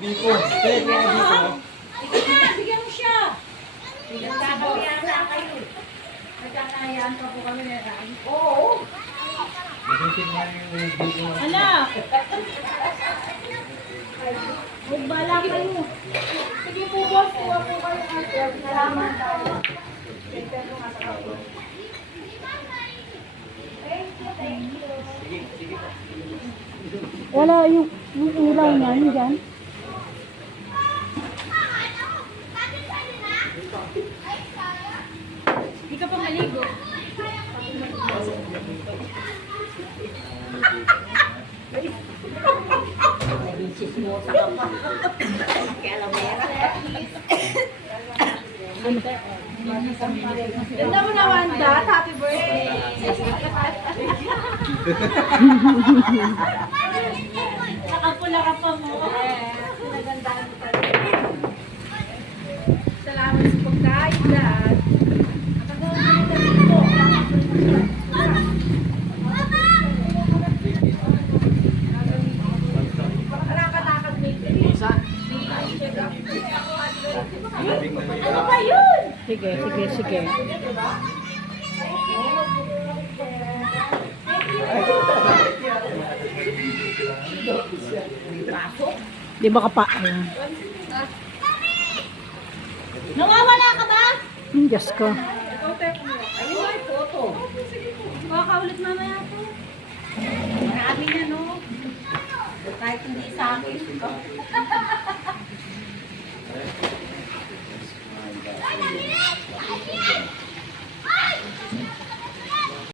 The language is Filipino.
Dito. Kaya dito. Bigyan mo siya. Nagkakayaan na kayo. Nagkakayaan pa po kami na rin. Oo. Ala! Magbala kayo. Sige po boss, kuha po kayo ng salamat tayo. Thank you. Wala yung ilaw niya, yun dyan. Hindi ka pa maligo. Chismosa ka pa. Kalamera. Ganda mo na, Wanda. Happy birthday. Nakapula ka pa mo. Nagandahan mo talaga. Salamat sa pagkain lahat. Ano ba yun? Sige. Di ba ka pa? Nawawala ka ba? Diyos ko. Ayun ay photo. Makakaulit mamaya to. Marami na no. Kahit hindi sa akin.